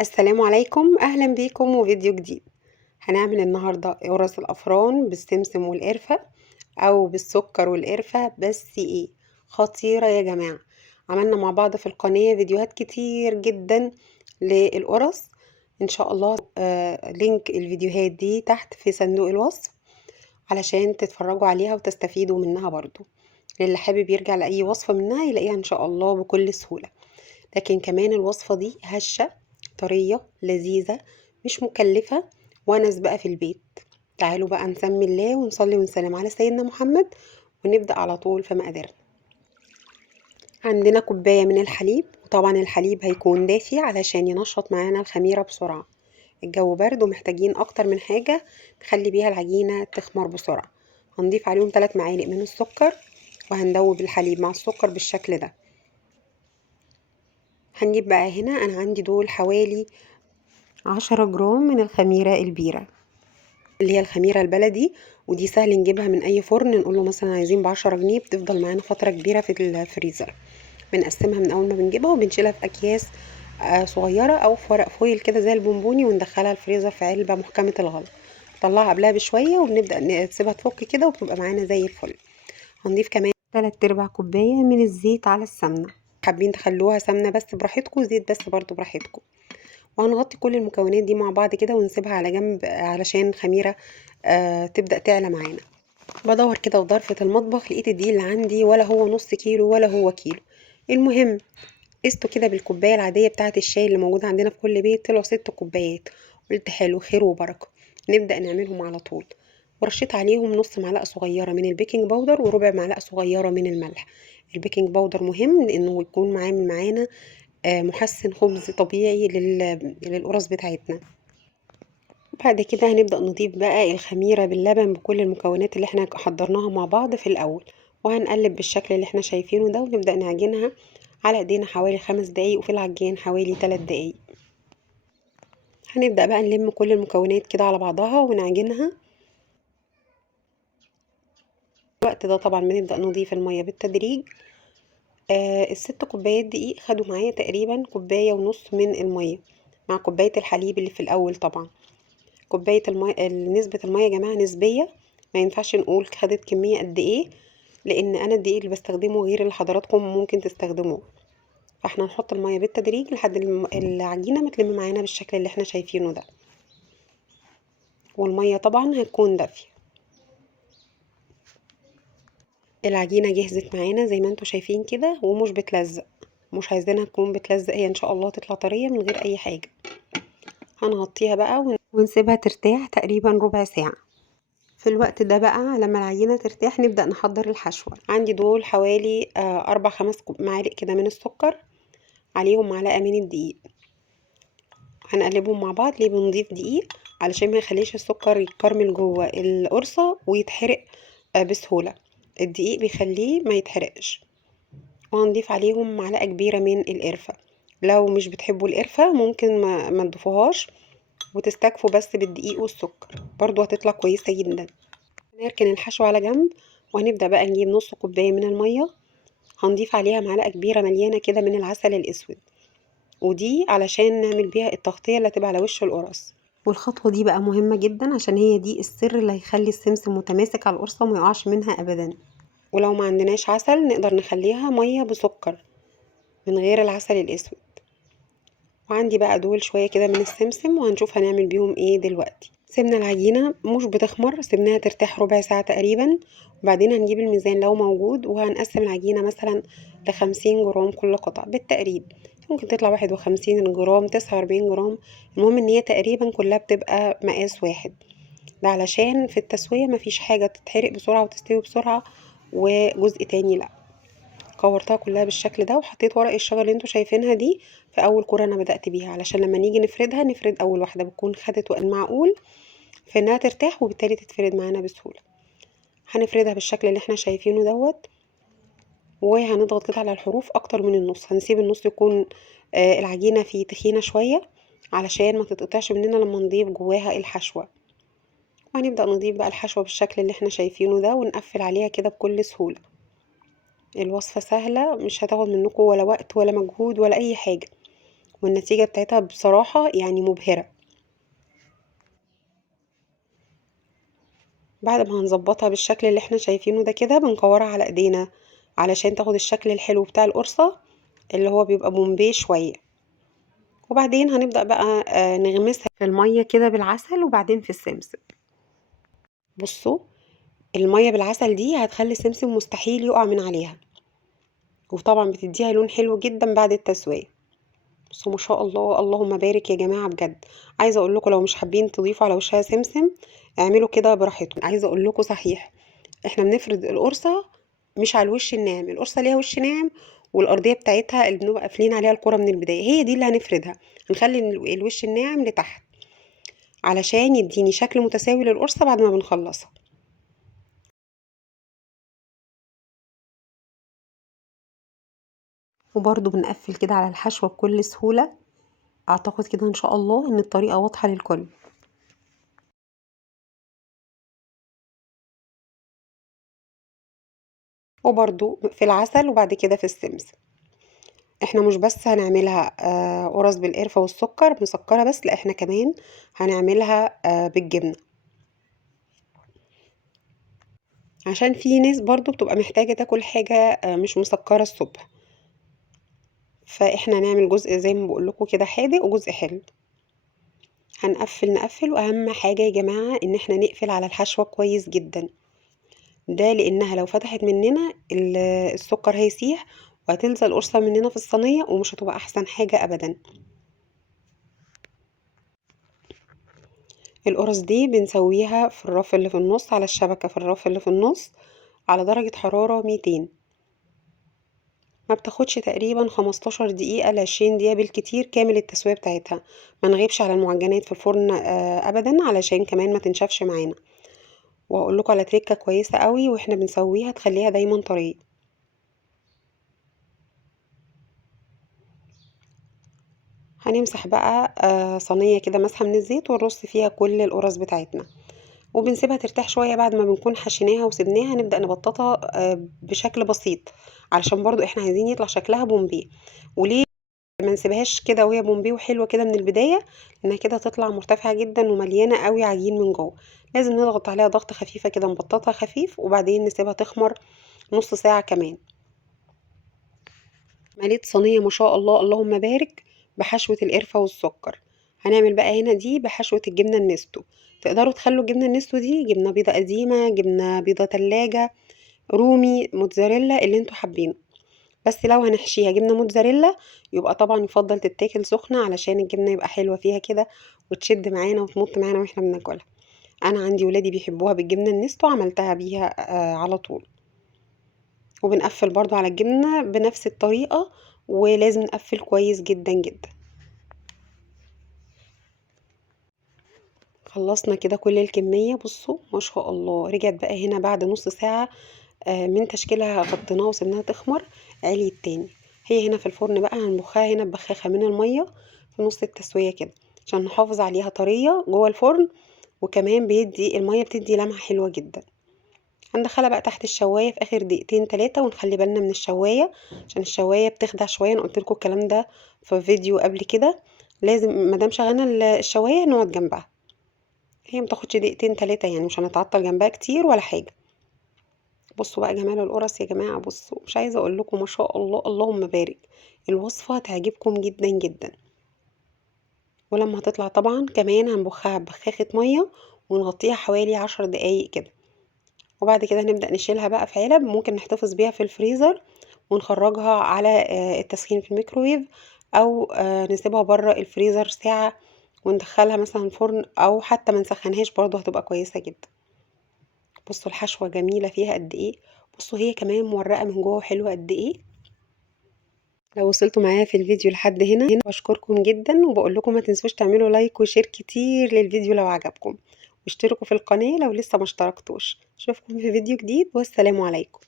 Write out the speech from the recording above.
السلام عليكم، اهلا بيكم وفيديو جديد. هنعمل النهارده قرص الافران بالسمسم والقرفه او بالسكر والقرفه، بس ايه خطيره يا جماعه. عملنا مع بعض في القناه فيديوهات كتير جدا للقرص. ان شاء الله لينك الفيديوهات دي تحت في صندوق الوصف علشان تتفرجوا عليها وتستفيدوا منها برضو. للي حابب يرجع لاي وصفه منها يلاقيها ان شاء الله بكل سهوله. لكن كمان الوصفة دي هشة طرية لذيذة، مش مكلفة، ونس بقى في البيت. تعالوا بقى نسمي الله ونصلي ونسلم على سيدنا محمد ونبدأ على طول في مقاديرنا. عندنا كوباية من الحليب، وطبعا الحليب هيكون دافي علشان ينشط معانا الخميرة بسرعة. الجو برد ومحتاجين أكتر من حاجة نخلي بيها العجينة تخمر بسرعة. هنضيف عليهم 3 معالق من السكر، وهندوب الحليب مع السكر بالشكل ده. هنجيب بقى هنا أنا عندي دول حوالي 10 جرام من الخميرة البيرة، اللي هي الخميرة البلدي. ودي سهل نجيبها من أي فرن، نقوله مثلا عايزين ب10 جنيه، بتفضل معانا فترة كبيرة في الفريزر. بنقسمها من أول ما بنجيبها وبنشيلها في أكياس صغيرة أو في ورق فويل كده زي البونبوني، وندخلها الفريزر في علبة محكمة الغلق. نطلعها قبلها بشوية وبنبدأ نسيبها تفك كده وبتبقى معانا زي الفل. هنضيف كمان 3/4 كوباية من الزيت على السمنة. حابين تخلوها سمنة بس براحتكم، زيت بس برضو براحتكم. وهنغطي كل المكونات دي مع بعض كده ونسيبها على جنب علشان الخميرة تبدأ تعلى معانا. بدور كده في ظرفة المطبخ، لقيت الدقيق اللي عندي ولا هو نص كيلو ولا هو كيلو. المهم قسته كده بالكوباية العادية بتاعة الشاي اللي موجودة عندنا في كل بيت، طلعوا 6 كوبايات. قلت حلو، خير وبركة، نبدأ نعملهم على طول. ورشيت عليهم نص معلقة صغيرة من البيكنج باودر وربع معلقة صغيرة من الملح. البيكنج باودر مهم لأنه يكون عامل معانا محسن خبز طبيعي للقرص بتاعتنا. بعد كده هنبدأ نضيف بقى الخميرة باللبن بكل المكونات اللي احنا حضرناها مع بعض في الأول، وهنقلب بالشكل اللي احنا شايفينه ده، ونبدأ نعجنها على ايدينا حوالي 5 دقايق، وفي العجين حوالي 3 دقايق. هنبدأ بقى نلم كل المكونات كده على بعضها ونعجنها. الوقت ده طبعا بنبدأ نضيف المية بالتدريج. ال6 كوبايات دقيق خدوا معايا تقريبا كوباية ونص من المية، مع كوباية الحليب اللي في الأول طبعا. كوباية المية، نسبة المية يا جماعة نسبية، ما ينفعش نقول خدت كمية قد ايه، لان انا الدقيق اللي بستخدمه غير اللي حضراتكم ممكن تستخدموه. فاحنا نحط المية بالتدريج لحد العجينة ما تلم معانا بالشكل اللي احنا شايفينه ده. والمية طبعا هتكون دافية. العجينة جهزت معانا زي ما انتوا شايفين كده، ومش بتلزق، مش عايزينها تكون بتلزق، هي ان شاء الله تطلع طرية من غير اي حاجة. هنغطيها بقى ونسيبها ترتاح تقريبا ربع ساعة. في الوقت ده بقى لما العجينة ترتاح نبدأ نحضر الحشوة. عندي دول حوالي 4 5 معالق كده من السكر، عليهم معلقة من الدقيق. هنقلبهم مع بعض. ليه بنضيف دقيق؟ علشان ما يخليش السكر يتكرمل جوه القرصة ويتحرق بسهولة. الدقيق بيخليه ما يتحرقش. وهنضيف عليهم معلقة كبيرة من القرفة. لو مش بتحبوا القرفة ممكن ما تضيفوهاش وتستكفوا بس بالدقيق والسكر، برضو هتطلع كويسة جدا. نركن الحشو على جنب، وهنبدأ بقى نجيب نص كوباية من المية. هنضيف عليها معلقة كبيرة مليانة كده من العسل الأسود، ودي علشان نعمل بيها التغطية اللي هتبقى على وش القرص. والخطوة دي بقى مهمة جدا عشان هي دي السر اللي هيخلي السمسم متماسك على القرصة وما يقعش منها أبدا. ولو ما عندناش عسل نقدر نخليها مية بسكر من غير العسل الأسود. وعندي بقى دول شوية كده من السمسم، وهنشوف هنعمل بيهم ايه دلوقتي. سيبنا العجينة مش بتخمر، سيبناها ترتاح ربع ساعة تقريبا. وبعدين هنجيب الميزان لو موجود، وهنقسم العجينة مثلا ل50 جرام كل قطعة بالتقريب. ممكن تطلع 51 جرام، 49 جرام. المهم ان هي تقريبا كلها بتبقى مقاس واحد. ده علشان في التسوية مفيش حاجة تتحرق بسرعة وتستوي بسرعة وجزء تاني لا. كورتها كلها بالشكل ده، وحطيت ورق الشجر اللي انتوا شايفينها دي في اول كرة انا بدأت بيها، علشان لما نيجي نفردها نفرد اول واحدة بتكون خدت وقت معقول في انها ترتاح، وبالتالي تتفرد معانا بسهولة. هنفردها بالشكل اللي احنا شايفينه دوت. وهنضغط كده على الحروف اكتر من النص، هنسيب النص يكون العجينة فيه تخينة شوية علشان ما تتقطعش مننا لما نضيف جواها الحشوة. وهنبدأ نضيف بقى الحشوة بالشكل اللي احنا شايفينه ده، ونقفل عليها كده بكل سهولة. الوصفة سهلة، مش هتاخد منكم ولا وقت ولا مجهود ولا اي حاجة، والنتيجة بتاعتها بصراحة يعني مبهرة. بعد ما هنظبطها بالشكل اللي احنا شايفينه ده كده بنكورها على ايدينا علشان تاخد الشكل الحلو بتاع القرصة اللي هو بيبقى بومبي شوية. وبعدين هنبدأ بقى نغمسها في المية كده بالعسل وبعدين في السمسم. بصوا، المية بالعسل دي هتخلي السمسم مستحيل يقع من عليها، وطبعا بتديها لون حلو جدا بعد التسوية. بصوا ما شاء الله، اللهم بارك يا جماعة بجد. عايزة اقول لكم لو مش حابين تضيفوا على وشها سمسم اعملوا كده براحتكم. عايزة اقول لكم صحيح احنا بنفرد القرصة مش على الوش الناعم، القرصة ليها وش ناعم والأرضية بتاعتها اللي بنبقى قافلين عليها الكرة من البداية هي دي اللي هنفردها. هنخلي الوش الناعم لتحت علشان يديني شكل متساوي للقرصة بعد ما بنخلصها. وبرضو بنقفل كده على الحشوة بكل سهولة. اعتقد كده ان شاء الله ان الطريقة واضحة للكل. وبرضو في العسل وبعد كده في السمسم. احنا مش بس هنعملها قرص بالقرفة والسكر مسكرة بس، لا احنا كمان هنعملها بالجبنة، عشان في ناس برضو بتبقى محتاجة تاكل حاجة مش مسكرة الصبح. فاحنا هنعمل جزء زي ما بقول لكم كده حادق وجزء حلو. هنقفل نقفل، واهم حاجة يا جماعة ان احنا نقفل على الحشوة كويس جدا، ده لانها لو فتحت مننا السكر هيسيح وهتلزق القرصة مننا في الصينية ومش هتبقى احسن حاجة ابدا. القرص دي بنسويها في الرف اللي في النص على الشبكة في الرف اللي في النص على درجة حرارة 200. ما بتاخدش تقريبا 15 دقيقة ل20 دقيقة بالكتير كامل التسوية بتاعتها. ما نغيبش على المعجنات في الفرن ابدا علشان كمان ما تنشفش معانا. وهقول لكم على تريكة كويسة قوي واحنا بنسويها تخليها دايما طرية. هنمسح بقى صينية كده مسحة من الزيت ونرص فيها كل القرص بتاعتنا، وبنسيبها ترتاح شوية. بعد ما بنكون حشيناها وسبناها نبدأ نبططها بشكل بسيط علشان برضو احنا عايزين يطلع شكلها بومبي. وليه ما نسيبهاش كده وهي بومبي وحلوة كده من البداية؟ لانها كده هتطلع مرتفعة جدا ومليانة قوي عجين من جوه. لازم نضغط عليها ضغطة خفيفة كده نبططها خفيف وبعدين نسيبها تخمر نص ساعة كمان. مليت صينية ما شاء الله اللهم بارك بحشوة القرفة والسكر. هنعمل بقى هنا دي بحشوة الجبنة النستو. تقدروا تخلوا الجبنة النستو دي جبنة بيضة قديمة، جبنة بيضة تلاجة، رومي، موتزاريلا، اللي انتوا حابينه. بس لو هنحشيها جبنة موتزاريلا يبقى طبعا يفضل تتاكل سخنة علشان الجبنة يبقى حلوة فيها كده وتشد معانا وتمط معانا واحنا بناكلها. انا عندي ولادي بيحبوها بالجبنة النستو عملتها بيها على طول. وبنقفل برضو على الجبنة بنفس الطريقة، ولازم نقفل كويس جدا جدا. خلصنا كده كل الكمية. بصوا ما شاء الله رجعت بقى هنا بعد نص ساعة من تشكيلها غطيناها وسبناها تخمر عليت تاني. هي هنا في الفرن بقى هنبخها هنا ببخاخة من المية في نص التسوية كده عشان نحافظ عليها طرية جوه الفرن، وكمان بيدي المية بتدي لمعة حلوة جدا. هندخلها بقى تحت الشواية في اخر دقيقتين 3 ونخلي بالنا من الشواية عشان الشواية بتخدع شوية. انا قلت لكم الكلام ده في فيديو قبل كده. لازم مادام شغلنا الشواية نقعد جنبها. هي متاخدش دقيقتين 3 يعني مش هنتعطل جنبها كتير ولا حاجة. بصوا بقى جمال القرص يا جماعة. بصوا مش عايزة اقول لكم ما شاء الله اللهم بارك. الوصفة هتعجبكم جدا جدا. ولما هتطلع طبعا كمان هنبخها ببخاخة مية ونغطيها حوالي 10 دقايق كده. وبعد كده نبدأ نشيلها بقى في علب ممكن نحتفظ بيها في الفريزر ونخرجها على التسخين في الميكرويف، او نسيبها بره الفريزر ساعة وندخلها مثلا فرن، او حتى ما نسخنهاش برضو هتبقى كويسة جدا. بصوا الحشوة جميلة فيها قد ايه. بصوا هي كمان مورقة من جوه حلوة قد ايه. لو وصلتوا معايا في الفيديو لحد هنا بشكركم جدا، وبقول لكم ما تنسوش تعملوا لايك وشير كتير للفيديو لو عجبكم، واشتركوا في القناة لو لسه ما اشتركتوش. اشوفكم في فيديو جديد والسلام عليكم.